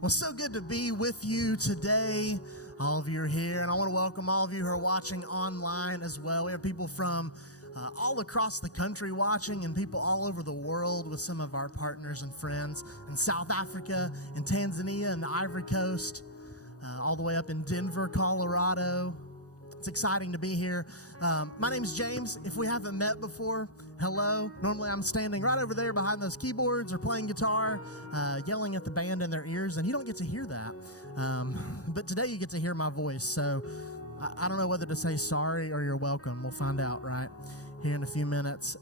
Well, so good to be with you today. All of you are here, and I want to welcome all of you who are watching online as well. We have people from all across the country watching and people all over the world with some of our partners and friends in South Africa, in Tanzania, and the Ivory Coast, all the way up in Denver, Colorado. It's exciting to be here. My name's James. If we haven't met before, hello. Normally I'm standing right over there behind those keyboards or playing guitar, yelling at the band in their ears, and you don't get to hear that. But today you get to hear my voice, so I don't know whether to say sorry or you're welcome. We'll find out right here in a few minutes.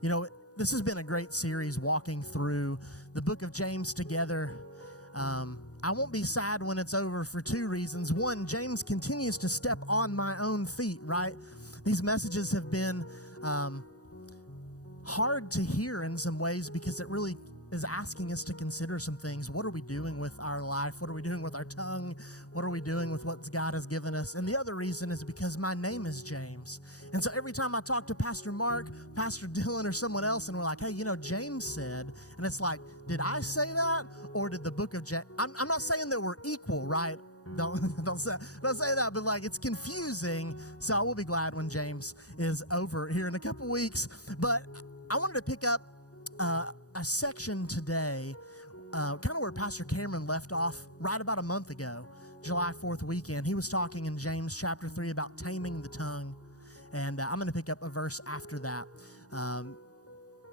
This has been a great series walking through the book of James together. I won't be sad when it's over for two reasons. One, James continues to step on my own feet, right? These messages have been hard to hear in some ways because it really is asking us to consider some things. What are we doing with our life? What are we doing with our tongue? What are we doing with what God has given us? And the other reason is because my name is James. And so every time I talk to Pastor Mark, Pastor Dylan, or someone else, and we're like, hey, James said, and it's like, did I say that? Or did the book of James? I'm not saying that we're equal, right? Don't say that, but like it's confusing. So I will be glad when James is over here in a couple weeks. But I wanted to pick up a section today, kind of where Pastor Cameron left off right about a month ago, July 4th weekend. He was talking in James chapter 3 about taming the tongue, and I'm going to pick up a verse after that.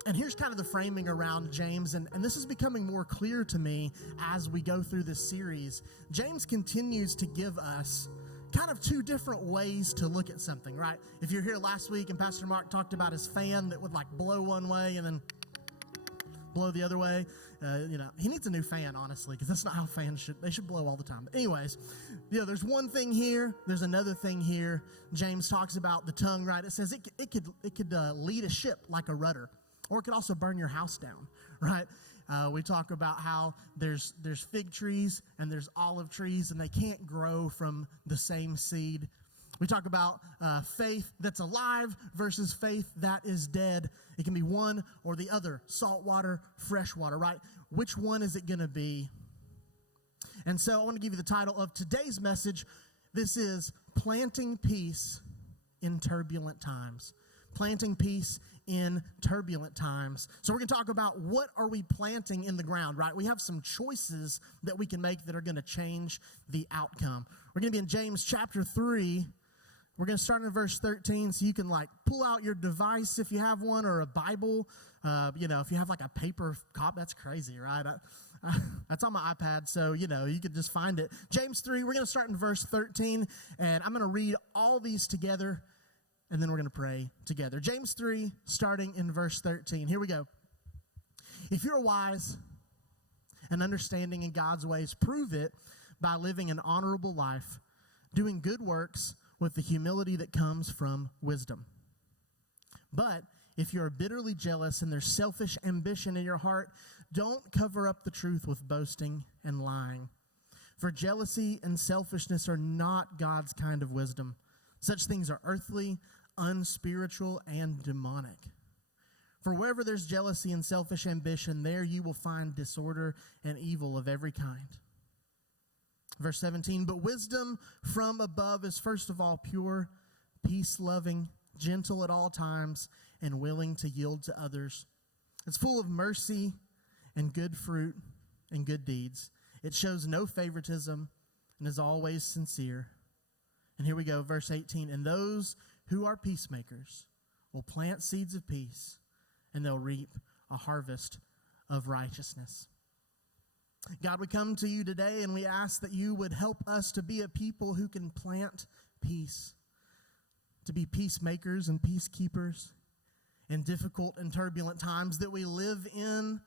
And here's kind of the framing around James, and this is becoming more clear to me as we go through this series. James continues to give us kind of two different ways to look at something, right? If you're here last week and Pastor Mark talked about his fan that would like blow one way and then blow the other way, he needs a new fan, honestly, because that's not how fans should blow all the time. But anyways, there's one thing here, there's another thing here. James talks about the tongue, right? It says it could lead a ship like a rudder, or it could also burn your house down, right? We talk about how there's fig trees and there's olive trees, and they can't grow from the same seed. We talk about faith that's alive versus faith that is dead. It can be one or the other, salt water, fresh water, right? Which one is it going to be? And so I want to give you the title of today's message. This is Planting Peace in Turbulent Times. Planting peace in turbulent times. So we're going to talk about what are we planting in the ground, right? We have some choices that we can make that are going to change the outcome. We're going to be in James chapter 3. We're going to start in verse 13, so you can pull out your device if you have one, or a Bible. If you have a paper copy, that's crazy, right? That's on my iPad, so you could just find it. James 3, we're going to start in verse 13, and I'm going to read all these together, and then we're going to pray together. James 3, starting in verse 13. Here we go. If you're wise and understanding in God's ways, prove it by living an honorable life, doing good works with the humility that comes from wisdom. But if you're bitterly jealous and there's selfish ambition in your heart, don't cover up the truth with boasting and lying. For jealousy and selfishness are not God's kind of wisdom. Such things are earthly, unspiritual, and demonic. For wherever there's jealousy and selfish ambition, there you will find disorder and evil of every kind. Verse 17, but wisdom from above is first of all pure, peace-loving, gentle at all times, and willing to yield to others. It's full of mercy and good fruit and good deeds. It shows no favoritism and is always sincere. And here we go, verse 18, and those who are peacemakers will plant seeds of peace, and they'll reap a harvest of righteousness. God, we come to you today and we ask that you would help us to be a people who can plant peace, to be peacemakers and peacekeepers in difficult and turbulent times that we live in.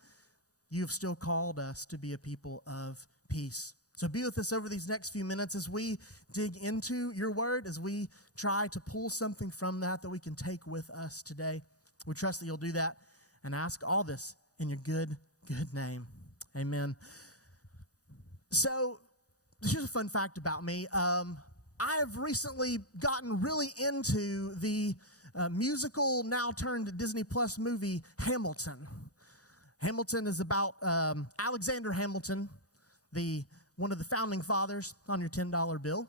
You've still called us to be a people of peace. So be with us over these next few minutes as we dig into your word, as we try to pull something from that we can take with us today. We trust that you'll do that and ask all this in your good name. Amen. So here's a fun fact about me. I have recently gotten really into the musical, now turned Disney Plus movie, Hamilton. Hamilton is about Alexander Hamilton, one of the founding fathers on your $10 bill.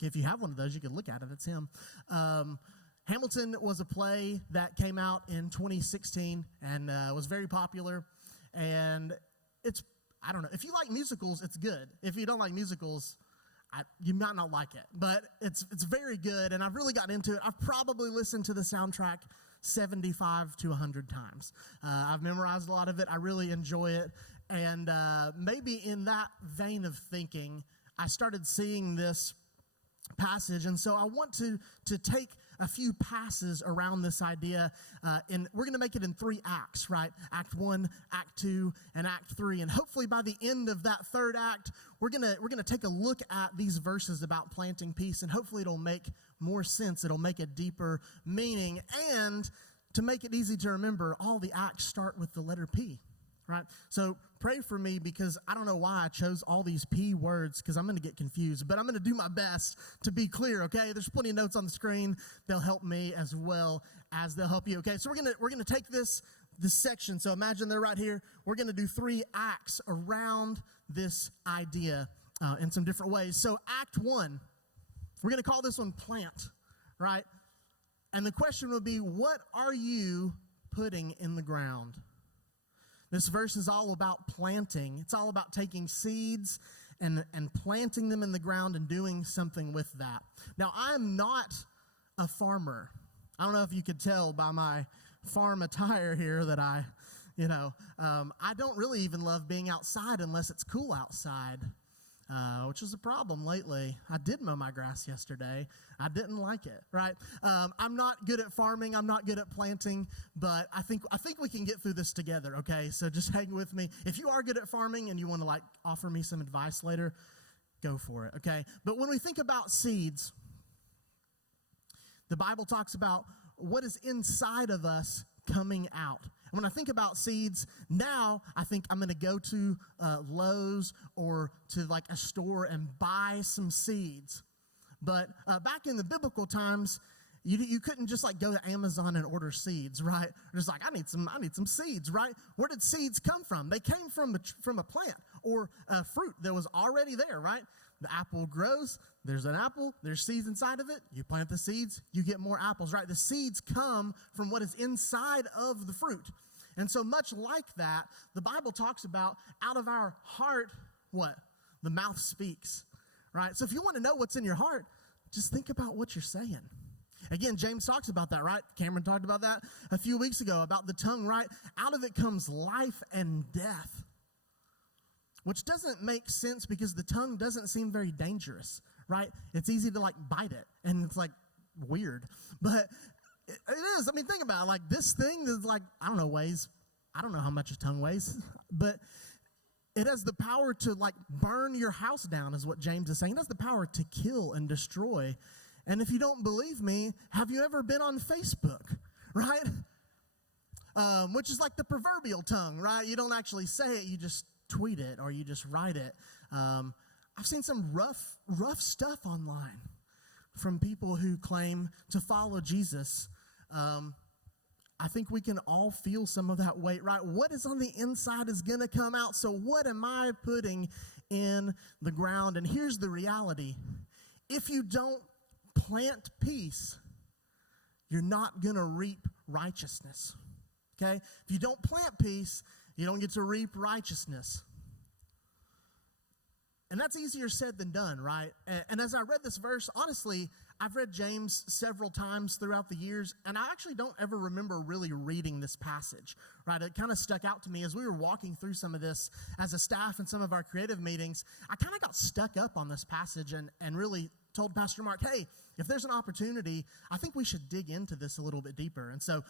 If you have one of those, you can look at it. It's him. Hamilton was a play that came out in 2016 and was very popular. And I don't know. If you like musicals, it's good. If you don't like musicals, you might not like it. But it's very good, and I've really gotten into it. I've probably listened to the soundtrack 75 to 100 times. I've memorized a lot of it. I really enjoy it. And maybe in that vein of thinking, I started seeing this passage. And so I want to take a few passes around this idea. And we're going to make it in 3 acts, right? Act 1, Act 2, and Act 3. And hopefully by the end of that third act, we're gonna take a look at these verses about planting peace. And hopefully it'll make more sense. It'll make a deeper meaning. And to make it easy to remember, all the acts start with the letter P. Right? So pray for me, because I don't know why I chose all these P words, because I'm going to get confused, but I'm going to do my best to be clear, okay? There's plenty of notes on the screen. They'll help me as well as they'll help you, okay? So we're going to take this section. So imagine they're right here. We're going to do 3 acts around this idea in some different ways. So Act 1, we're going to call this one Plant, right? And the question would be, what are you putting in the ground? This verse is all about planting. It's all about taking seeds and planting them in the ground and doing something with that. Now, I'm not a farmer. I don't know if you could tell by my farm attire here that I don't really even love being outside unless it's cool outside, which is a problem lately. I did mow my grass yesterday. I didn't like it, right? I'm not good at farming. I'm not good at planting, but I think we can get through this together, okay? So just hang with me. If you are good at farming and you want to offer me some advice later, go for it, okay? But when we think about seeds, the Bible talks about what is inside of us coming out. And when I think about seeds, now I think I'm going to go to Lowe's or to a store and buy some seeds. But back in the biblical times, you couldn't just go to Amazon and order seeds, right? Just I need some seeds, right? Where did seeds come from? They came from a plant or a fruit that was already there, right? The apple grows, there's an apple, there's seeds inside of it. You plant the seeds, you get more apples, right? The seeds come from what is inside of the fruit. And so much like that, the Bible talks about out of our heart, what? The mouth speaks, right? So if you want to know what's in your heart, just think about what you're saying. Again, James talks about that, right? Cameron talked about that a few weeks ago, about the tongue, right? Out of it comes life and death, which doesn't make sense because the tongue doesn't seem very dangerous, right? It's easy to bite it, and it's weird. But it is. I mean, think about it. This thing is weighs, I don't know how much a tongue weighs, but it has the power to burn your house down, is what James is saying. It has the power to kill and destroy. And if you don't believe me, have you ever been on Facebook, right? Which is like the proverbial tongue, right? You don't actually say it, you just tweet it or you just write it. I've seen some rough stuff online from people who claim to follow Jesus. I think we can all feel some of that weight, right? What is on the inside is going to come out. So what am I putting in the ground? And here's the reality. If you don't plant peace, you're not going to reap righteousness, okay? If you don't plant peace, you don't get to reap righteousness. And that's easier said than done, right? And as I read this verse, honestly, I've read James several times throughout the years, and I actually don't ever remember really reading this passage, right? It kind of stuck out to me as we were walking through some of this as a staff in some of our creative meetings. I kind of got stuck up on this passage and really told Pastor Mark, hey, if there's an opportunity, I think we should dig into this a little bit deeper. And so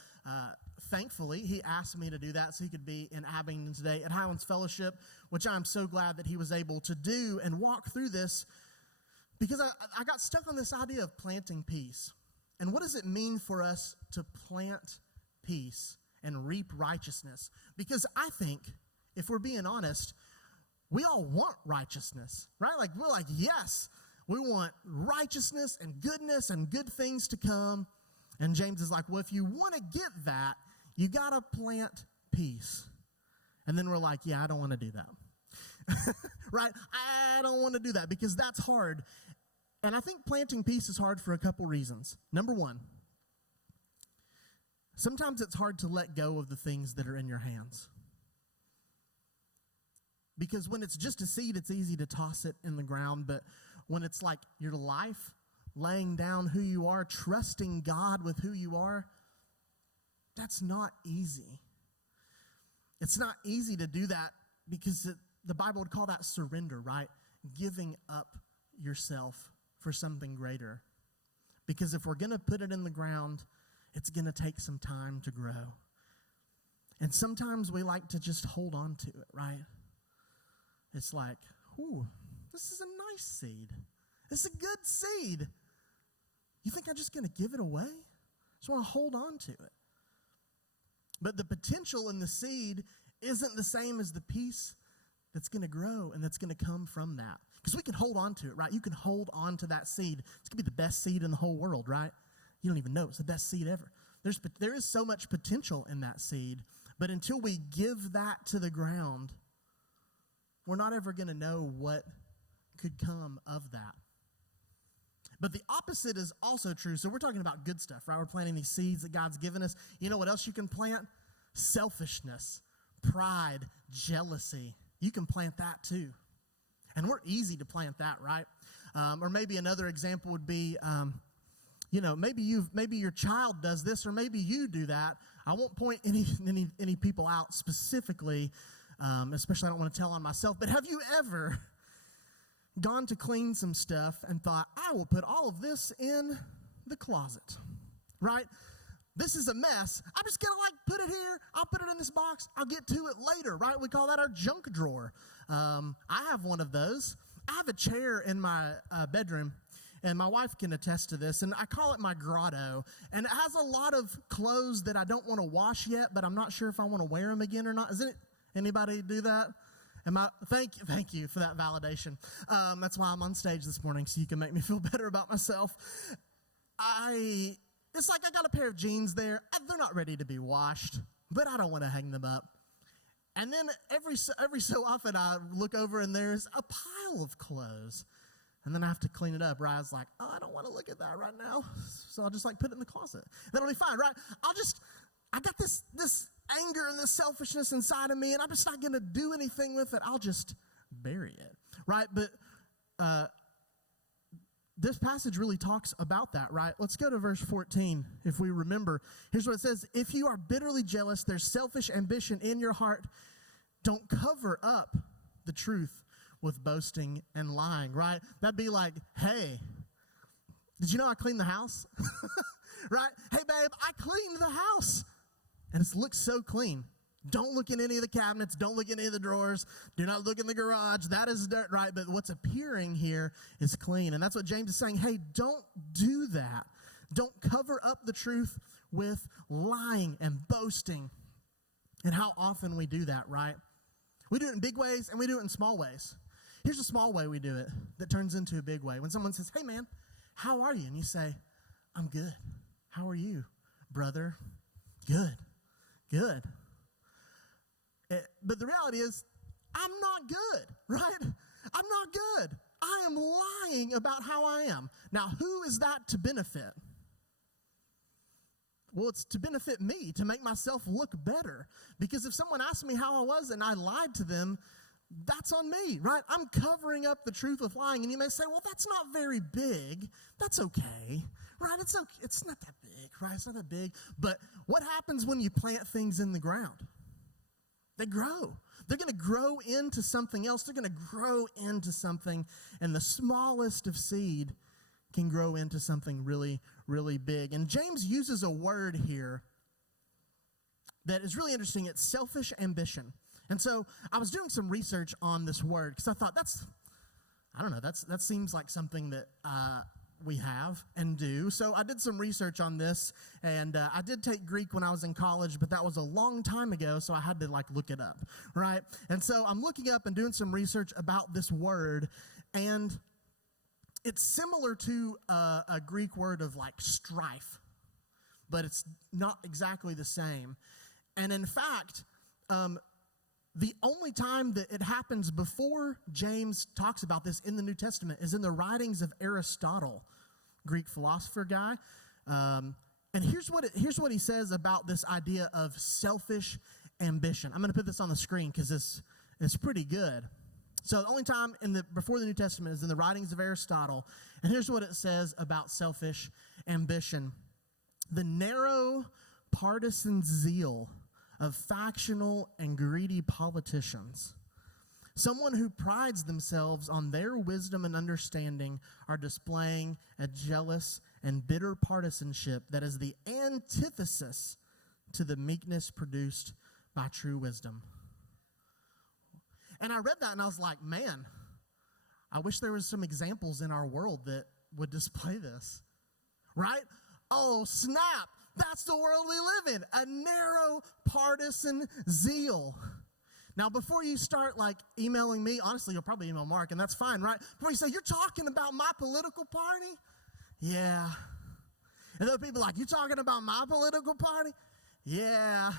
thankfully, he asked me to do that so he could be in Abingdon today at Highlands Fellowship, which I'm so glad that he was able to do and walk through this, because I got stuck on this idea of planting peace. And what does it mean for us to plant peace and reap righteousness? Because I think, if we're being honest, we all want righteousness, right? We're yes, we want righteousness and goodness and good things to come. And James is well, if you want to get that, you got to plant peace. And then we're like, yeah, I don't want to do that. Right? I don't want to do that because that's hard. And I think planting peace is hard for a couple reasons. Number one, sometimes it's hard to let go of the things that are in your hands. Because when it's just a seed, it's easy to toss it in the ground. But when it's like your life, laying down who you are, trusting God with who you are, that's not easy. It's not easy to do that because the Bible would call that surrender, right? Giving up yourself for something greater. Because if we're going to put it in the ground, it's going to take some time to grow. And sometimes we like to just hold on to it, right? It's like, ooh, this is a nice seed. It's a good seed. You think I'm just going to give it away? I just want to hold on to it. But the potential in the seed isn't the same as the peace that's going to grow and that's going to come from that. Because we can hold on to it, right? You can hold on to that seed. It's going to be the best seed in the whole world, right? You don't even know it's the best seed ever. There is so much potential in that seed, but until we give that to the ground, we're not ever going to know what could come of that. But the opposite is also true. So we're talking about good stuff, right? We're planting these seeds that God's given us. You know what else you can plant? Selfishness, pride, jealousy. You can plant that too. And we're easy to plant that, right? Or maybe another example would be, maybe your child does this, or maybe you do that. I won't point any people out specifically, especially I don't want to tell on myself. But have you ever gone to clean some stuff and thought, I will put all of this in the closet, right? This is a mess. I'm just going to put it here. I'll put it in this box. I'll get to it later, right? We call that our junk drawer. I have one of those. I have a chair in my bedroom, and my wife can attest to this, and I call it my grotto. And it has a lot of clothes that I don't want to wash yet, but I'm not sure if I want to wear them again or not. Is it anybody do that? Thank you for that validation. That's why I'm on stage this morning, so you can make me feel better about myself. It's like I got a pair of jeans there. They're not ready to be washed, but I don't want to hang them up. And then every so often I look over and there's a pile of clothes. And then I have to clean it up, right? I was like, I don't want to look at that right now. So I'll just put it in the closet. That'll be fine, right? I got this anger and this selfishness inside of me, and I'm just not going to do anything with it. I'll just bury it, right? But this passage really talks about that, right? Let's go to verse 14, if we remember. Here's what it says. If you are bitterly jealous, there's selfish ambition in your heart. Don't cover up the truth with boasting and lying, right? That'd be like, hey, did you know I cleaned the house? Right? Hey, babe, I cleaned the house. And it looks so clean. Don't look in any of the cabinets. Don't look in any of the drawers. Do not look in the garage. That is dirt, right? But what's appearing here is clean. And that's what James is saying. Hey, don't do that. Don't cover up the truth with lying and boasting. And how often we do that, right? We do it in big ways and we do it in small ways. Here's a small way we do it that turns into a big way. When someone says, hey, man, how are you? And you say, I'm good. How are you, brother? Good. Good. But the reality is, I'm not good, right? I'm not good. I am lying about how I am. Now, who is that to benefit? Well, it's to benefit me, to make myself look better. Because if someone asked me how I was and I lied to them, that's on me, right? I'm covering up the truth with lying. And you may say, well, that's not very big. That's okay, right? It's okay. It's not that big, right? It's not that big. But what happens when you plant things in the ground? They grow. They're going to grow into something else. They're going to grow into something. And the smallest of seed can grow into something really, really big. And James uses a word here that is really interesting. It's selfish ambition. And so I was doing some research on this word because I thought that seems like something that we have and do. So I did some research on this, and I did take Greek when I was in college, but that was a long time ago, so I had to look it up, right? And so I'm looking up and doing some research about this word, and it's similar to a Greek word of strife, but it's not exactly the same. And in fact, The only time that it happens before James talks about this in the New Testament is in the writings of Aristotle, Greek philosopher guy. And here's what he says about this idea of selfish ambition. I'm going to put this on the screen because it's pretty good. So the only time before the New Testament is in the writings of Aristotle. And here's what it says about selfish ambition. The narrow partisan zeal of factional and greedy politicians, someone who prides themselves on their wisdom and understanding, are displaying a jealous and bitter partisanship that is the antithesis to the meekness produced by true wisdom. And I read that and I was like, man, I wish there was some examples in our world that would display this, right? Oh, snap. That's the world we live in, a narrow partisan zeal. Now, before you start emailing me, honestly, you'll probably email Mark, and that's fine, right? Before you say, you're talking about my political party? Yeah. And then people are like, you talking about my political party? Yeah.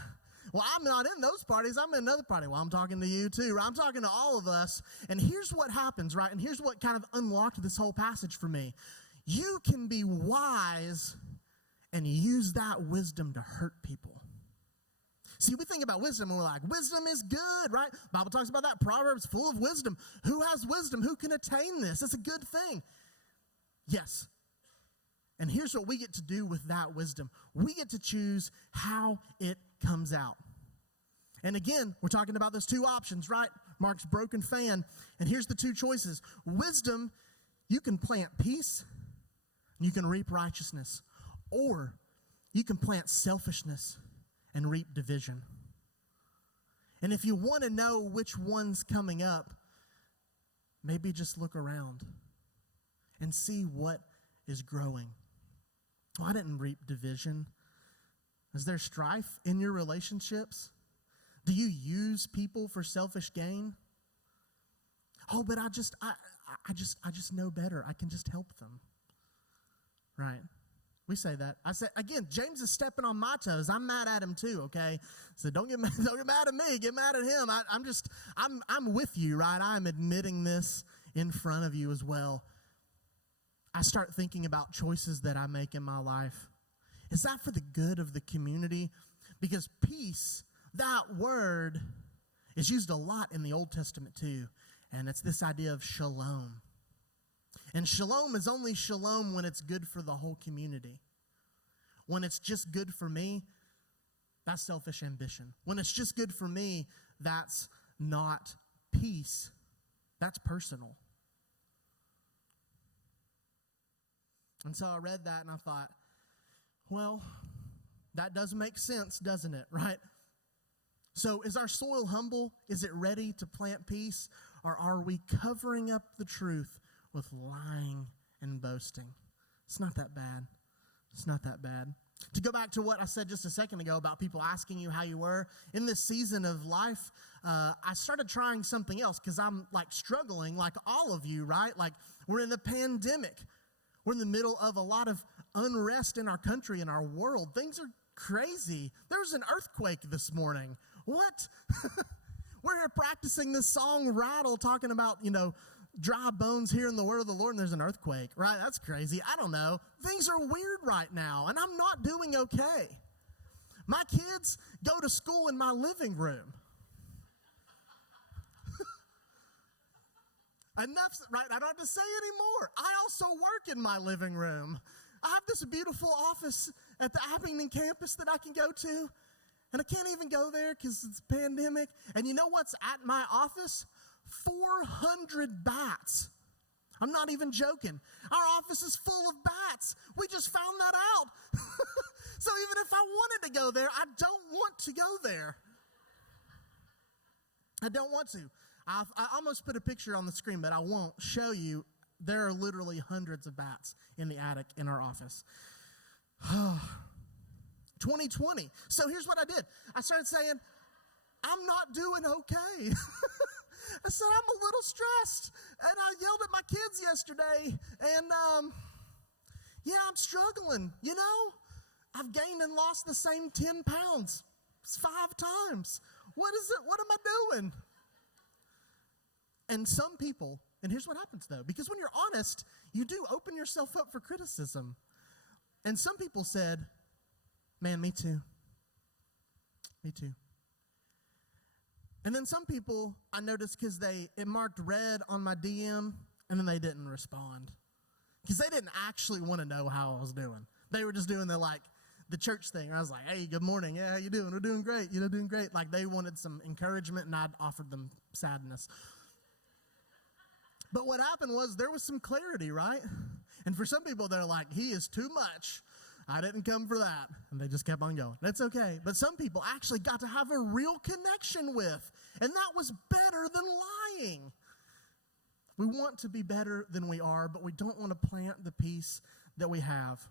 Well, I'm not in those parties. I'm in another party. Well, I'm talking to you too, right? I'm talking to all of us. And here's what happens, right? And here's what kind of unlocked this whole passage for me. You can be wise and use that wisdom to hurt people. See, we think about wisdom and we're like, wisdom is good, right? The Bible talks about that. Proverbs full of wisdom. Who has wisdom? Who can attain this? It's a good thing. Yes. And here's what we get to do with that wisdom. We get to choose how it comes out. And again, we're talking about those two options, right? Mark's broken fan. And here's the two choices. Wisdom, you can plant peace and you can reap righteousness. Or you can plant selfishness and reap division. And if you want to know which one's coming up, maybe just look around and see what is growing. Oh, I didn't reap division. Is there strife in your relationships? Do you use people for selfish gain? Oh, but I just know better. I can just help them. Right? We say that. I say again, James is stepping on my toes. I'm mad at him too, okay? So don't get mad at me, get mad at him. I'm with you, right? I'm admitting this in front of you as well. I start thinking about choices that I make in my life. Is that for the good of the community? Because peace, that word, is used a lot in the Old Testament too. And it's this idea of shalom. And shalom is only shalom when it's good for the whole community. When it's just good for me, that's selfish ambition. When it's just good for me, that's not peace. That's personal. And so I read that and I thought, well, that does make sense, doesn't it, right? So is our soil humble? Is it ready to plant peace? Or are we covering up the truth with lying and boasting? It's not that bad. It's not that bad. To go back to what I said just a second ago about people asking you how you were, in this season of life, I started trying something else because I'm struggling like all of you, right? We're in a pandemic. We're in the middle of a lot of unrest in our country and our world. Things are crazy. There was an earthquake this morning. What? We're here practicing this song, Rattle, talking about, dry bones hearing the word of the Lord, and there's an earthquake, right? That's crazy. I don't know. Things are weird right now, and I'm not doing okay. My kids go to school in my living room. Enough, right? I don't have to say anymore. I also work in my living room. I have this beautiful office at the Abingdon campus that I can go to, and I can't even go there because it's a pandemic. And you know what's at my office? 400 bats. I'm not even joking. Our office is full of bats. We just found that out. So even if I wanted to go there, I don't want to go there. I don't want to. I almost put a picture on the screen, but I won't show you. There are literally hundreds of bats in the attic in our office. 2020. So here's what I did. I started saying, I'm not doing okay. I said, I'm a little stressed. And I yelled at my kids yesterday. And, I'm struggling, I've gained and lost the same 10 pounds 5 times. What is it? What am I doing? And some people, and here's what happens though, because when you're honest, you do open yourself up for criticism. And some people said, man, me too. Me too. And then some people, I noticed because it marked red on my DM, and then they didn't respond. Because they didn't actually want to know how I was doing. They were just doing the church thing. I was like, hey, good morning. Yeah, how you doing? We're doing great. Doing great. Like they wanted some encouragement, and I'd offered them sadness. But what happened was there was some clarity, right? And for some people, they're like, he is too much. I didn't come for that. And they just kept on going. That's okay. But some people actually got to have a real connection with. And that was better than lying. We want to be better than we are, but we don't want to plant the peace that we have.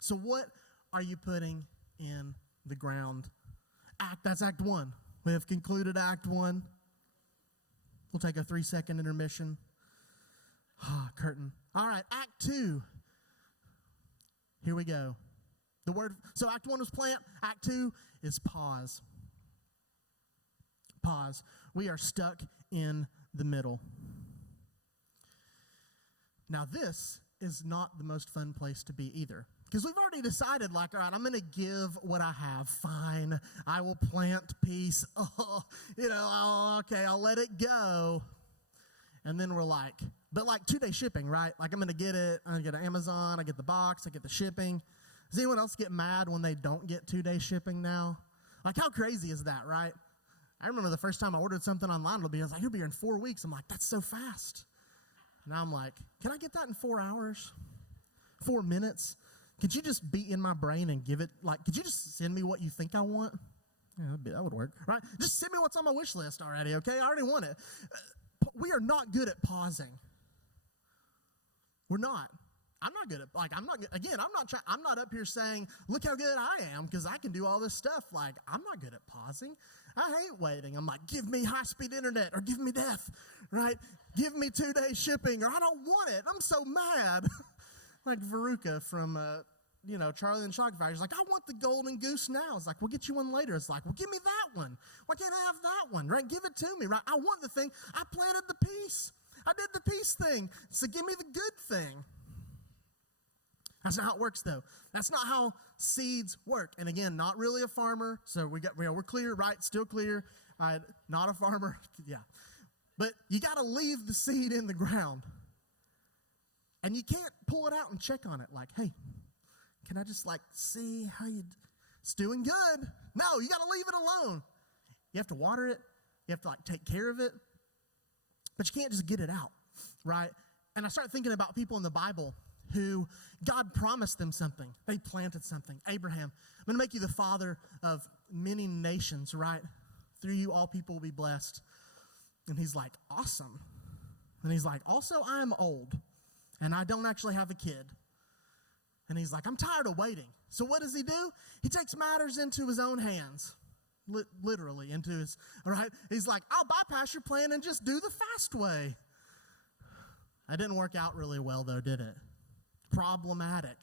So what are you putting in the ground? That's Act 1. We have concluded Act 1. We'll take a 3-second intermission. Curtain. All right, Act 2. Here we go. So Act 1 was plant. Act 2 is pause. Pause. We are stuck in the middle. Now this is not the most fun place to be either. Because we've already decided, all right, I'm going to give what I have. Fine. I will plant peace. Okay, I'll let it go. And then we're like, but 2-day shipping, right? I'm going to get it. I'm going to get an Amazon. I get the box. I get the shipping. Does anyone else get mad when they don't get 2-day shipping now? How crazy is that, right? I remember the first time I ordered something online, I was like, it'll be here in 4 weeks. I'm like, that's so fast. Now I'm like, can I get that in 4 hours? 4 minutes? Could you just be in my brain and give it, could you just send me what you think I want? Yeah, that would work, right? Just send me what's on my wish list already, okay? I already want it. We are not good at pausing. We're not. I'm not good at, I'm not up here saying, look how good I am because I can do all this stuff. I'm not good at pausing. I hate waiting. I'm like, give me high-speed internet or give me death, right? Give me 2-day shipping or I don't want it. I'm so mad. Like Veruca from, Charlie and the Chocolate Factory. He's like, I want the golden goose now. It's like, we'll get you one later. It's like, well, give me that one. Why can't I have that one, right? Give it to me, right? I want the thing. I planted the peace. I did the peace thing. So give me the good thing. That's not how it works, though. That's not how seeds work. And again, not really a farmer. So we're clear, right? Still clear. Not a farmer. Yeah. But you got to leave the seed in the ground. And you can't pull it out and check on it hey, can I just see how it's doing good? No, you got to leave it alone. You have to water it. You have to take care of it. But you can't just get it out, right? And I start thinking about people in the Bible who God promised them something. They planted something. Abraham, I'm going to make you the father of many nations, right? Through you all people will be blessed. And he's like, awesome. And he's like, also I'm old. And I don't actually have a kid. And he's like, I'm tired of waiting. So what does he do? He takes matters into his own hands. Literally into his, right? He's like, I'll bypass your plan and just do the fast way. That didn't work out really well though, did it? Problematic.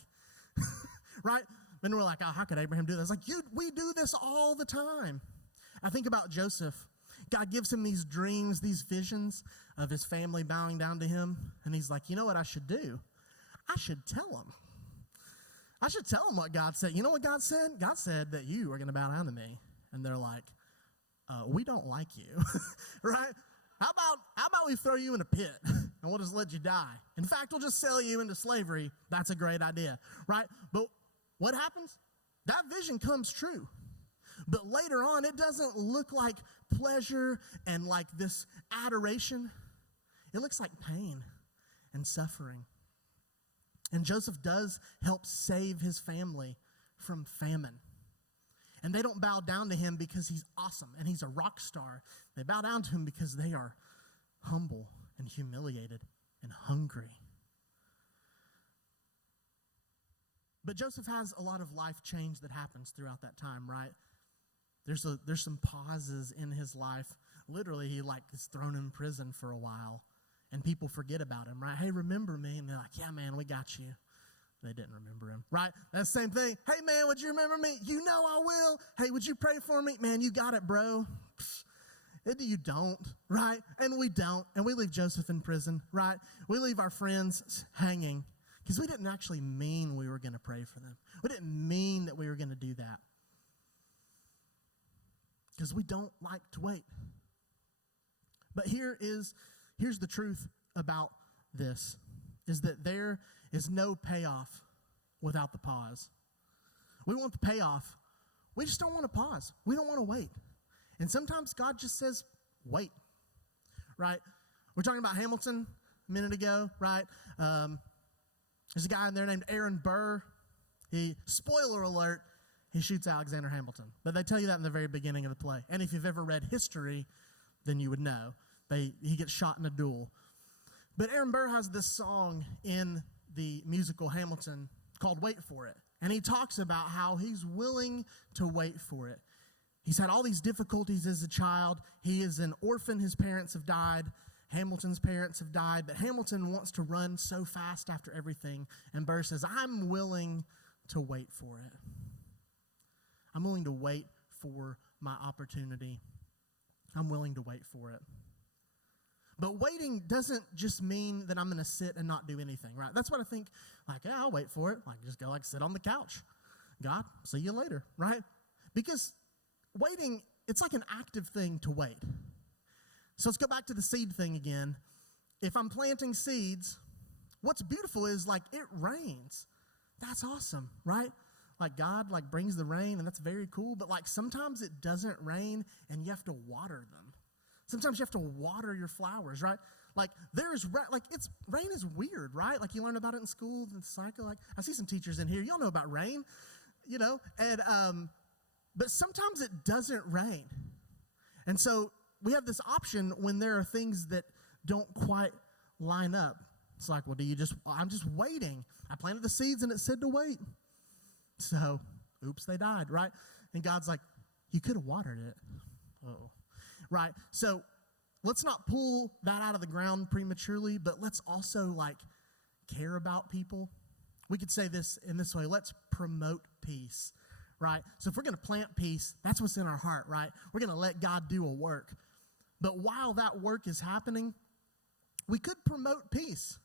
Right? Then we're like, oh, how could Abraham do this? We do this all the time. I think about Joseph. God gives him these dreams, these visions of his family bowing down to him. And he's like, you know what I should do? I should tell him. I should tell him what God said. You know what God said? God said that you are going to bow down to me. And they're like, we don't like you. Right? How about we throw you in a pit and we'll just let you die? In fact, we'll just sell you into slavery. That's a great idea. Right? But what happens? That vision comes true. But later on, it doesn't look like pleasure and this adoration. It looks like pain and suffering. And Joseph does help save his family from famine. And they don't bow down to him because he's awesome and he's a rock star. They bow down to him because they are humble and humiliated and hungry. But Joseph has a lot of life change that happens throughout that time, right? There's some pauses in his life. Literally, he is thrown in prison for a while, and people forget about him, right? Hey, remember me? And they're like, yeah, man, we got you. They didn't remember him, right? That's the same thing. Hey, man, would you remember me? You know I will. Hey, would you pray for me? Man, you got it, bro. You don't, right? And we don't. And we leave Joseph in prison, right? We leave our friends hanging because we didn't actually mean we were going to pray for them. We didn't mean that we were going to do that because we don't like to wait. But here's the truth about this, is that there is no payoff without the pause. We want the payoff. We just don't want to pause. We don't want to wait. And sometimes God just says, wait, right? We're talking about Hamilton a minute ago, right? There's a guy in there named Aaron Burr. Spoiler alert, he shoots Alexander Hamilton. But they tell you that in the very beginning of the play. And if you've ever read history, then you would know. He gets shot in a duel. But Aaron Burr has this song in the musical Hamilton called Wait For It. And he talks about how he's willing to wait for it. He's had all these difficulties as a child. He is an orphan. His parents have died. Hamilton's parents have died. But Hamilton wants to run so fast after everything. And Burr says, I'm willing to wait for it. I'm willing to wait for my opportunity. I'm willing to wait for it. But waiting doesn't just mean that I'm going to sit and not do anything, right? That's what I think, yeah, I'll wait for it. Just go sit on the couch. God, see you later, right? Because waiting, it's like an active thing to wait. So let's go back to the seed thing again. If I'm planting seeds, what's beautiful is it rains. That's awesome, right? God brings the rain, and that's very cool. But sometimes it doesn't rain, and you have to water them. Sometimes you have to water your flowers, right? Rain is weird, right? You learn about it in school, the cycle. I see some teachers in here. Y'all know about rain, and but sometimes it doesn't rain. And so we have this option when there are things that don't quite line up. It's well, I'm just waiting. I planted the seeds and it said to wait. So, oops, they died, right? And God's you could have watered it. Uh-oh. Right? So, let's not pull that out of the ground prematurely, but let's also care about people. We could say this in this way, let's promote peace. Right? So if we're going to plant peace, that's what's in our heart, right? We're going to let God do a work. But while that work is happening, we could promote peace.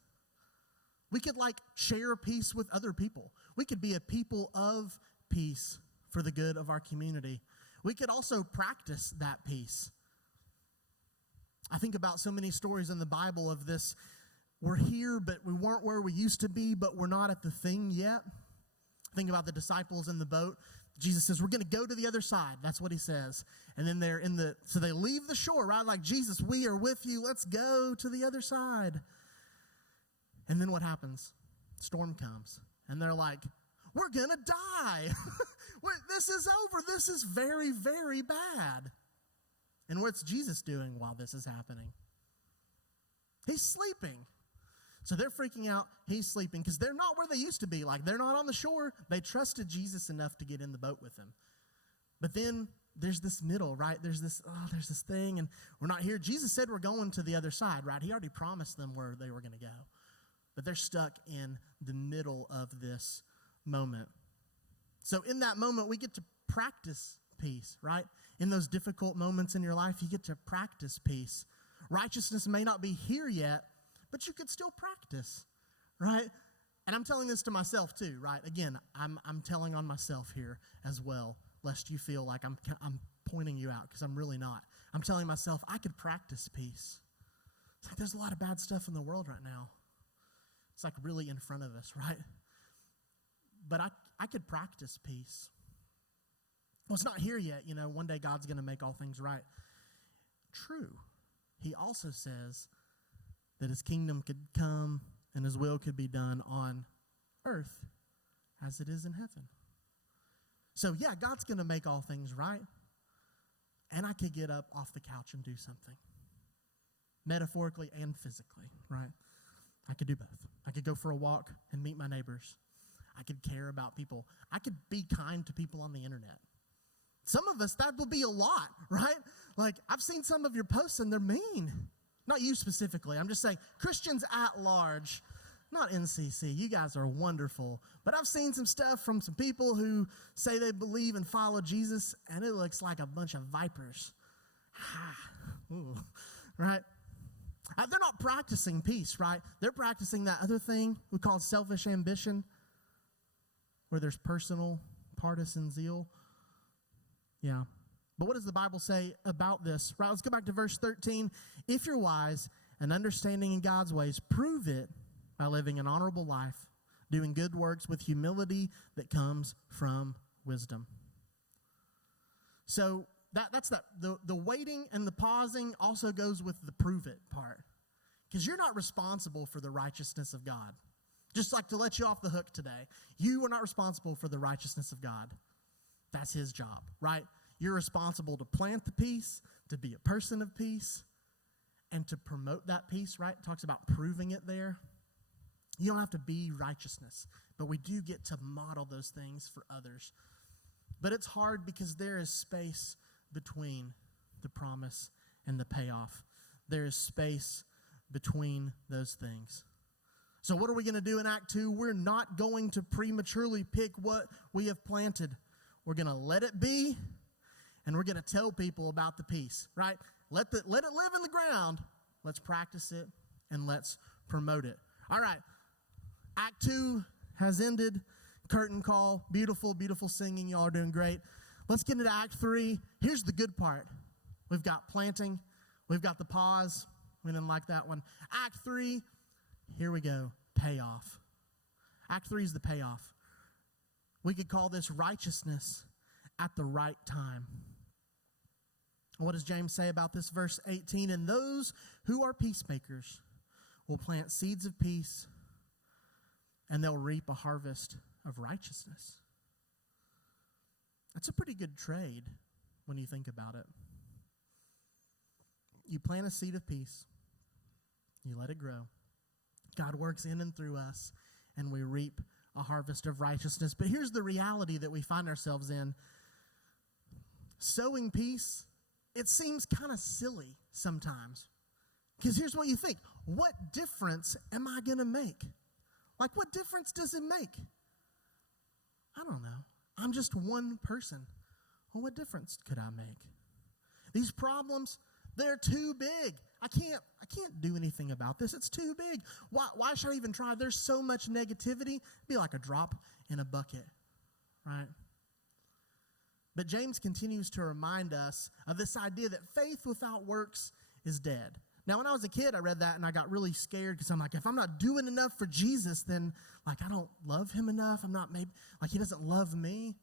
We could share peace with other people. We could be a people of peace for the good of our community. We could also practice that peace. I think about so many stories in the Bible of this. We're here, but we weren't where we used to be, but we're not at the thing yet. Think about the disciples in the boat. Jesus says, we're going to go to the other side. That's what he says. And then so they leave the shore, right? Jesus, we are with you. Let's go to the other side. And then what happens? Storm comes. And they're we're going to die. This is over. This is very, very bad. And what's Jesus doing while this is happening? He's sleeping. So they're freaking out. He's sleeping because they're not where they used to be. They're not on the shore. They trusted Jesus enough to get in the boat with him. But then there's this middle, right? There's this thing, and we're not here. Jesus said we're going to the other side, right? He already promised them where they were going to go. But they're stuck in the middle of this moment. So in that moment, we get to practice peace, right? In those difficult moments in your life, you get to practice peace. Righteousness may not be here yet, but you could still practice, right? And I'm telling this to myself too, right? Again, I'm telling on myself here as well, lest you feel like I'm pointing you out, because I'm really not. I'm telling myself I could practice peace. It's there's a lot of bad stuff in the world right now. It's really in front of us, right? But I could practice peace. Well, it's not here yet. One day God's going to make all things right. True. He also says that his kingdom could come and his will could be done on earth as it is in heaven. So, yeah, God's going to make all things right. And I could get up off the couch and do something. Metaphorically and physically, right? I could do both. I could go for a walk and meet my neighbors. I could care about people. I could be kind to people on the internet. Some of us, that would be a lot, right? I've seen some of your posts and they're mean. Not you specifically. I'm just saying Christians at large, not NCC. You guys are wonderful. But I've seen some stuff from some people who say they believe and follow Jesus, and it looks like a bunch of vipers. Ooh, right? They're not practicing peace, right? They're practicing that other thing we call selfish ambition, where there's personal, partisan zeal. Yeah. But what does the Bible say about this? Right, let's go back to verse 13. If you're wise and understanding in God's ways, prove it by living an honorable life, doing good works with humility that comes from wisdom. So that's that. The waiting and the pausing also goes with the prove it part. Because you're not responsible for the righteousness of God. Just like to let you off the hook today. You are not responsible for the righteousness of God. That's his job, right? You're responsible to plant the peace, to be a person of peace, and to promote that peace, right? It talks about proving it there. You don't have to be righteousness, but we do get to model those things for others. But it's hard because there is space between the promise and the payoff. There is space between those things. So what are we going to do in Act 2? We're not going to prematurely pick what we have planted. We're going to let it be, and we're going to tell people about the peace, right? Let it live in the ground. Let's practice it, and let's promote it. All right. Act 2 has ended. Curtain call. Beautiful, beautiful singing. Y'all are doing great. Let's get into Act 3. Here's the good part. We've got planting. We've got the pause. We didn't like that one. Act 3, here we go. Payoff. Act 3 is the payoff. We could call this righteousness at the right time. What does James say about this? Verse 18, and those who are peacemakers will plant seeds of peace, and they'll reap a harvest of righteousness. That's a pretty good trade when you think about it. You plant a seed of peace. You let it grow. God works in and through us, and we reap a harvest of righteousness. But here's the reality that we find ourselves in. Sowing peace, it seems kind of silly sometimes. Because here's what you think. What difference am I going to make? Like, what difference does it make? I don't know. I'm just one person. Well, what difference could I make? These problems, they're too big. I can't do anything about this. It's too big. Why should I even try? There's so much negativity. It'd be like a drop in a bucket, right? But James continues to remind us of this idea that faith without works is dead. Now, when I was a kid, I read that and I got really scared because I'm like, if I'm not doing enough for Jesus, then like I don't love him enough. I'm not maybe like he doesn't love me.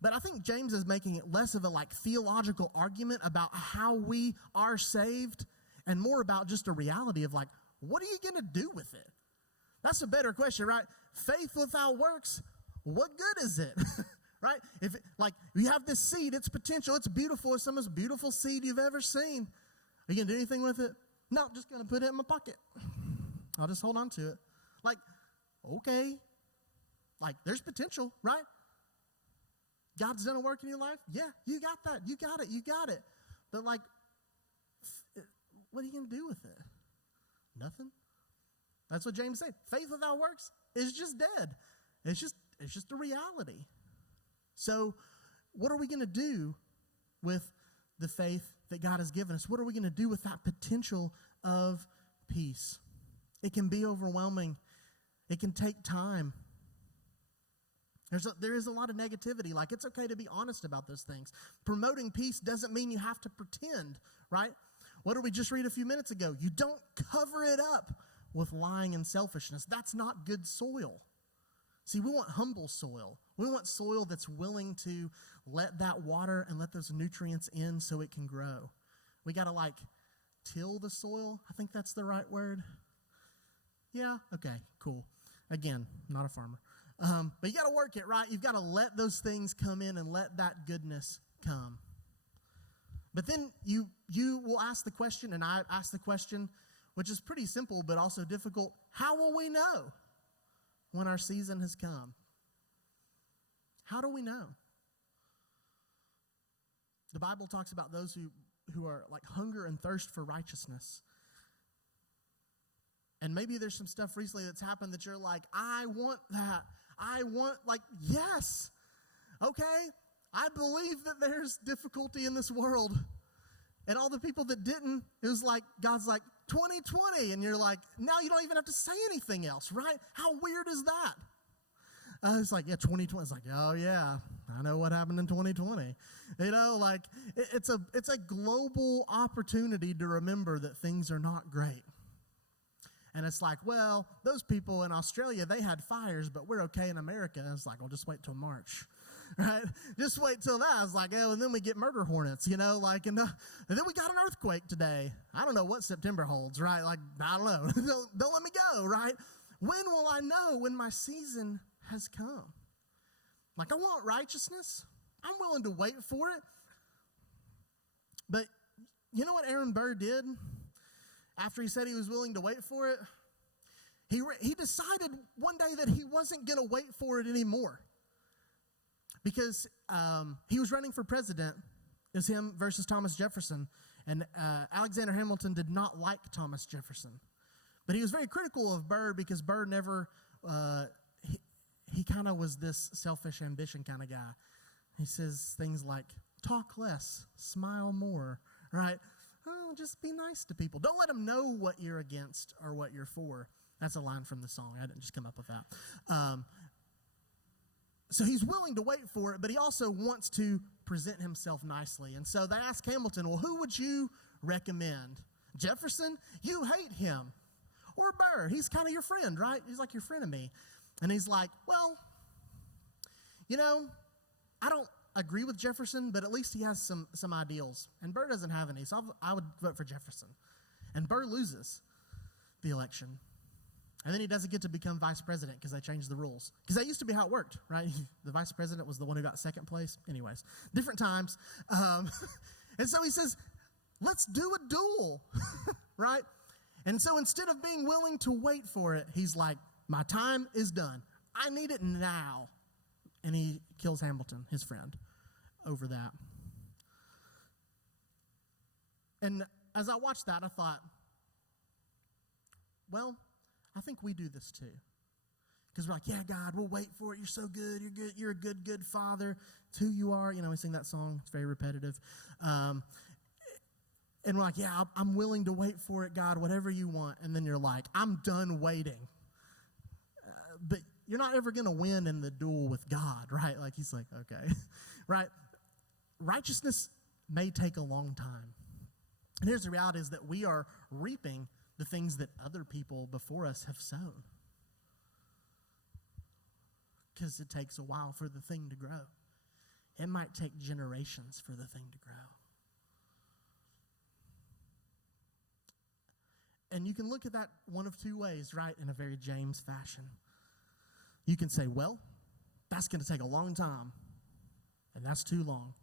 But I think James is making it less of a like theological argument about how we are saved and more about just a reality of like, what are you going to do with it? That's a better question, right? Faith without works, what good is it? Right? If it, like you have this seed, it's potential, it's beautiful, it's the most beautiful seed you've ever seen. Are you going to do anything with it? No, just going to put it in my pocket. I'll just hold on to it. Like, okay. Like, there's potential, right? God's done a work in your life? Yeah, you got that. You got it. You got it. But, like, what are you going to do with it? Nothing. That's what James said. Faith without works is just dead. It's just a reality. So, what are we going to do with the faith that God has given us? What are we going to do with that potential of peace? It can be overwhelming. It can take time. There is a lot of negativity. Like, it's okay to be honest about those things. Promoting peace doesn't mean you have to pretend, right? What did we just read a few minutes ago? You don't cover it up with lying and selfishness. That's not good soil. See, we want humble soil. We want soil that's willing to let that water and let those nutrients in so it can grow. We got to like till the soil. I think that's the right word. Yeah, okay, cool. Again, not a farmer. But you got to work it, right? You've got to let those things come in and let that goodness come. But then you will ask the question, and I ask the question, which is pretty simple but also difficult. How will we know when our season has come? How do we know? The Bible talks about those who are like hunger and thirst for righteousness. And maybe there's some stuff recently that's happened that you're like, I want that. Yes. Okay, I believe that there's difficulty in this world. And all the people that didn't, it was like, God's like, 2020. And you're like, now you don't even have to say anything else, right? How weird is that? It's like, yeah, 2020. It's like, oh, yeah, I know what happened in 2020. It's a global opportunity to remember that things are not great. And it's like, well, those people in Australia, they had fires, but we're okay in America. And it's like, well, just wait till March, right? Just wait till that. It's like, oh, and then we get murder hornets, and then we got an earthquake today. I don't know what September holds, right? Like, I don't know. Don't let me go, right? When will I know when my season has come? Like, I want righteousness. I'm willing to wait for it. But you know what Aaron Burr did? After he said he was willing to wait for it, he decided one day that he wasn't going to wait for it anymore. Because he was running for president. It was him versus Thomas Jefferson. And Alexander Hamilton did not like Thomas Jefferson. But he was very critical of Burr because Burr never, he kind of was this selfish ambition kind of guy. He says things like, talk less, smile more, right? Oh, just be nice to people. Don't let them know what you're against or what you're for. That's a line from the song. I didn't just come up with that. So he's willing to wait for it, but he also wants to present himself nicely. And so they ask Hamilton, well, who would you recommend? Jefferson? You hate him. Or Burr? He's kind of your friend, right? He's like your frenemy. And he's like, well, I don't agree with Jefferson, but at least he has some ideals. And Burr doesn't have any, so I would vote for Jefferson. And Burr loses the election. And then he doesn't get to become vice president because they changed the rules. Because that used to be how it worked, right? The vice president was the one who got second place. Anyways, different times. And so he says, let's do a duel, right? And so instead of being willing to wait for it, he's like, my time is done. I need it now. And he kills Hamilton, his friend, over that. And as I watched that, I thought, well, I think we do this too. Because we're like, yeah, God, we'll wait for it. You're so good. You're good. You're a good, good father. It's who you are. We sing that song. It's very repetitive. And we're like, yeah, I'm willing to wait for it, God, whatever you want. And then you're like, I'm done waiting. But you're not ever going to win in the duel with God, right? Like, he's like, okay, right? Righteousness may take a long time. And here's the reality is that we are reaping the things that other people before us have sown. Because it takes a while for the thing to grow. It might take generations for the thing to grow. And you can look at that one of two ways, right? In a very James fashion. You can say, well, that's going to take a long time, and that's too long.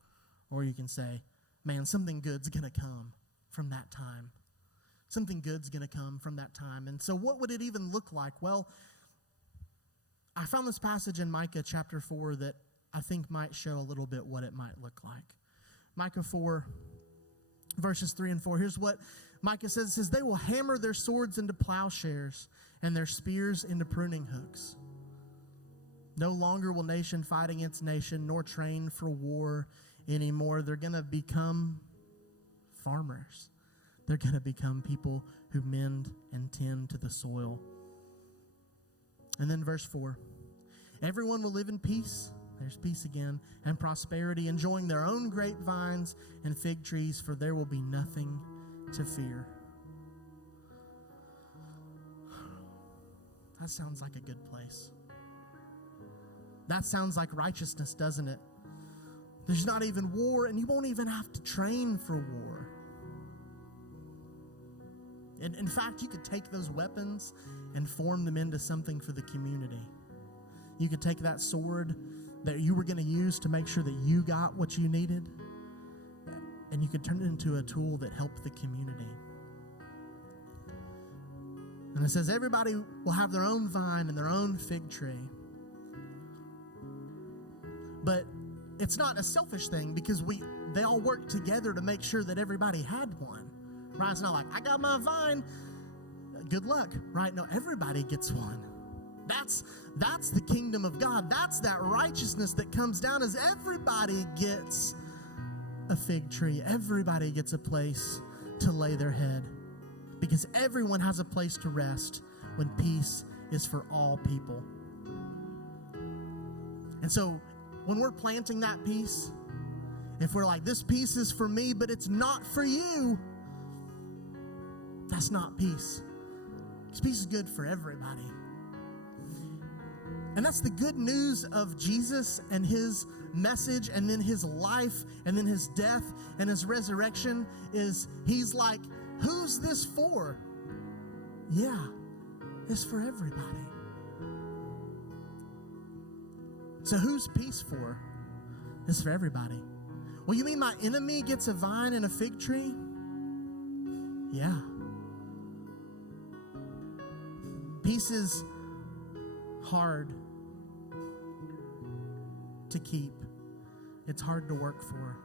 Or you can say, man, something good's going to come from that time. Something good's going to come from that time. And so what would it even look like? Well, I found this passage in Micah chapter 4 that I think might show a little bit what it might look like. Micah 4, verses 3 and 4. Here's what Micah says. It says, they will hammer their swords into plowshares and their spears into pruning hooks. No longer will nation fight against nation, nor train for war anymore. They're going to become farmers. They're going to become people who mend and tend to the soil. And then verse 4. Everyone will live in peace. There's peace again. And prosperity, enjoying their own grapevines and fig trees, for there will be nothing to fear. That sounds like a good place. That sounds like righteousness, doesn't it? There's not even war, and you won't even have to train for war. And in fact, you could take those weapons and form them into something for the community. You could take that sword that you were going to use to make sure that you got what you needed, and you could turn it into a tool that helped the community. And it says everybody will have their own vine and their own fig tree. But it's not a selfish thing because they all work together to make sure that everybody had one. Right? It's not like, I got my vine, good luck, right? No, everybody gets one. That's the kingdom of God. That's that righteousness that comes down as everybody gets a fig tree. Everybody gets a place to lay their head because everyone has a place to rest when peace is for all people. And so when we're planting that peace, if we're like, this peace is for me, but it's not for you, that's not peace. Because peace is good for everybody. And that's the good news of Jesus and his message and then his life and then his death and his resurrection is he's like, who's this for? Yeah, it's for everybody. So who's peace for? It's for everybody. Well, you mean my enemy gets a vine and a fig tree? Yeah. Peace is hard to keep. It's hard to work for.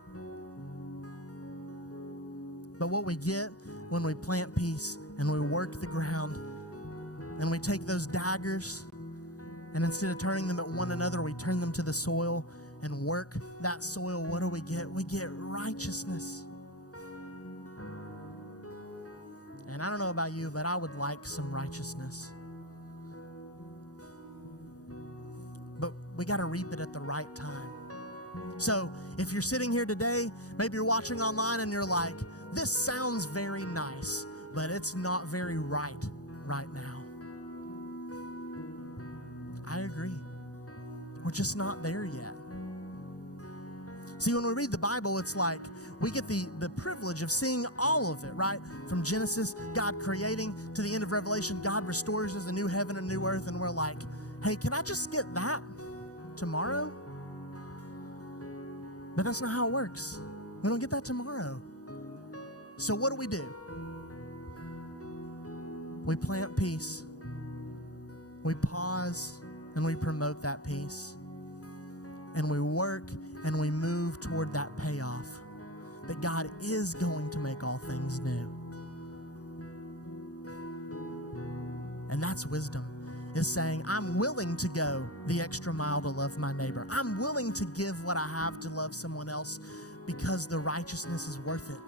But what we get when we plant peace and we work the ground and we take those daggers and instead of turning them at one another, we turn them to the soil and work that soil, what do we get? We get righteousness. And I don't know about you, but I would like some righteousness. But we got to reap it at the right time. So if you're sitting here today, maybe you're watching online and you're like, this sounds very nice, but it's not very right now. I agree. We're just not there yet. See, when we read the Bible, it's like we get the privilege of seeing all of it, right? From Genesis, God creating, to the end of Revelation, God restores us a new heaven and new earth, and we're like, hey, can I just get that tomorrow? But that's not how it works. We don't get that tomorrow. So what do? We plant peace. We pause and we promote that peace. And we work and we move toward that payoff that God is going to make all things new. And that's wisdom, is saying, I'm willing to go the extra mile to love my neighbor. I'm willing to give what I have to love someone else because the righteousness is worth it,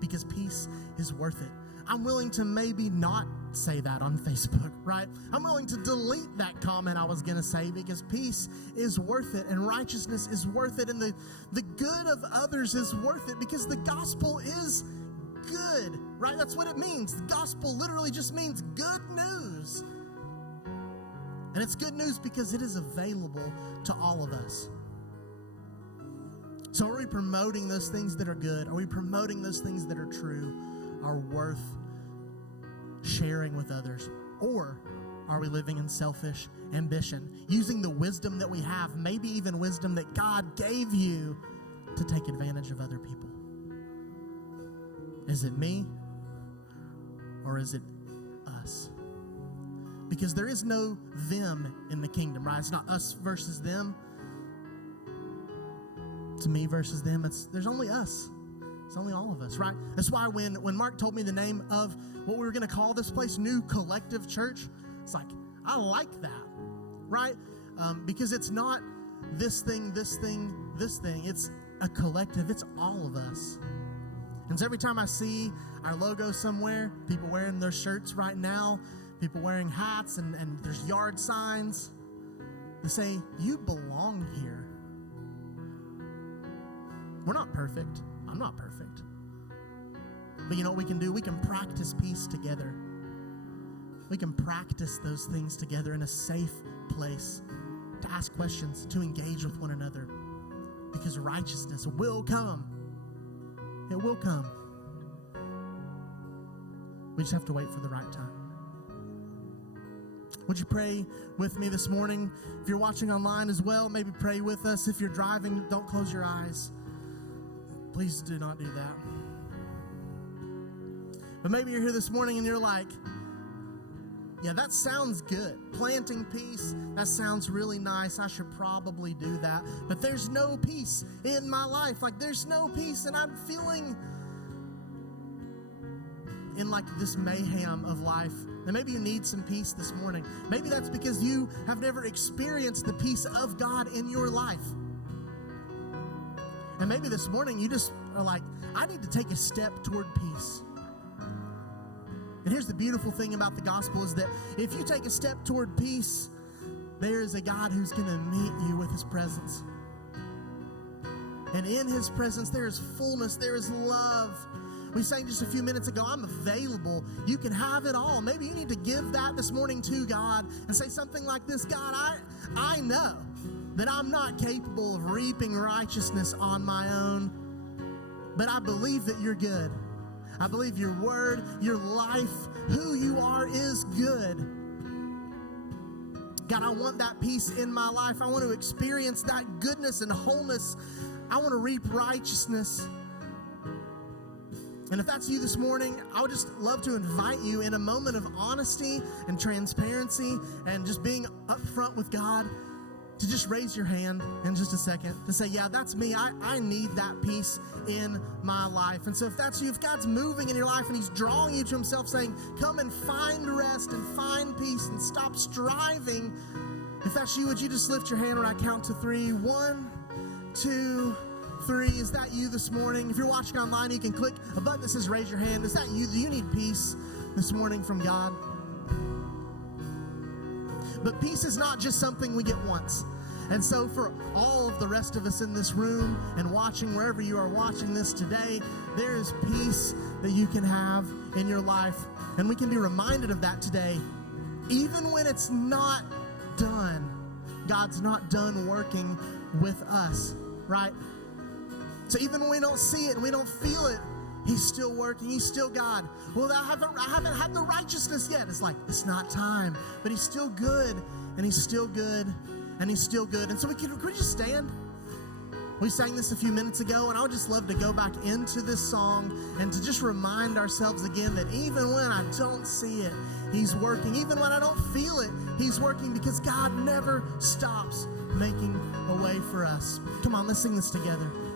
because peace is worth it. I'm willing to maybe not say that on Facebook, right? I'm willing to delete that comment I was going to say because peace is worth it and righteousness is worth it and the good of others is worth it because the gospel is good, right? That's what it means. The gospel literally just means good news. And it's good news because it is available to all of us. So are we promoting those things that are good? Are we promoting those things that are true, are worth sharing with others? Or are we living in selfish ambition, using the wisdom that we have, maybe even wisdom that God gave you, to take advantage of other people? Is it me or is it us? Because there is no them in the kingdom, right? It's not us versus them. To me versus them, there's only us. It's only all of us, right? That's why when Mark told me the name of what we were going to call this place, New Collective Church, it's like, I like that, right? Because it's not this thing, this thing, this thing. It's a collective. It's all of us. And so every time I see our logo somewhere, people wearing their shirts right now, people wearing hats, and there's yard signs that say, you belong here. We're not perfect. I'm not perfect. But you know what we can do? We can practice peace together. We can practice those things together in a safe place to ask questions, to engage with one another. Because righteousness will come. It will come. We just have to wait for the right time. Would you pray with me this morning? If you're watching online as well, maybe pray with us. If you're driving, don't close your eyes. Please do not do that. But maybe you're here this morning and you're like, yeah, that sounds good. Planting peace, that sounds really nice. I should probably do that. But there's no peace in my life. Like, there's no peace, and I'm feeling in like this mayhem of life And maybe you need some peace this morning. Maybe that's because you have never experienced the peace of God in your life. And maybe this morning you just are like, I need to take a step toward peace. And here's the beautiful thing about the gospel is that if you take a step toward peace, there is a God who's going to meet you with his presence. And in his presence, there is fullness, there is love. We sang just a few minutes ago, I'm available. You can have it all. Maybe you need to give that this morning to God and say something like this: God, I know that I'm not capable of reaping righteousness on my own, but I believe that you're good. I believe your word, your life, who you are is good. God, I want that peace in my life. I want to experience that goodness and wholeness. I want to reap righteousness. And if that's you this morning, I would just love to invite you in a moment of honesty and transparency and just being upfront with God to just raise your hand in just a second to say, yeah, that's me. I need that peace in my life. And so if that's you, if God's moving in your life and he's drawing you to himself saying, come and find rest and find peace and stop striving, if that's you, would you just lift your hand when I count to 3? 1, 2, 3. Is that you this morning? If you're watching online, you can click a button that says raise your hand. Is that you? Do you need peace this morning from God? But peace is not just something we get once. And so for all of the rest of us in this room and watching wherever you are watching this today, there is peace that you can have in your life. And we can be reminded of that today. Even when it's not done, God's not done working with us, right? So even when we don't see it and we don't feel it, he's still working. He's still God. Well, I haven't had the righteousness yet. It's like, it's not time. But he's still good, and he's still good, and he's still good. And so could we just stand? We sang this a few minutes ago, and I would just love to go back into this song and to just remind ourselves again that even when I don't see it, he's working. Even when I don't feel it, he's working, because God never stops making a way for us. Come on, let's sing this together.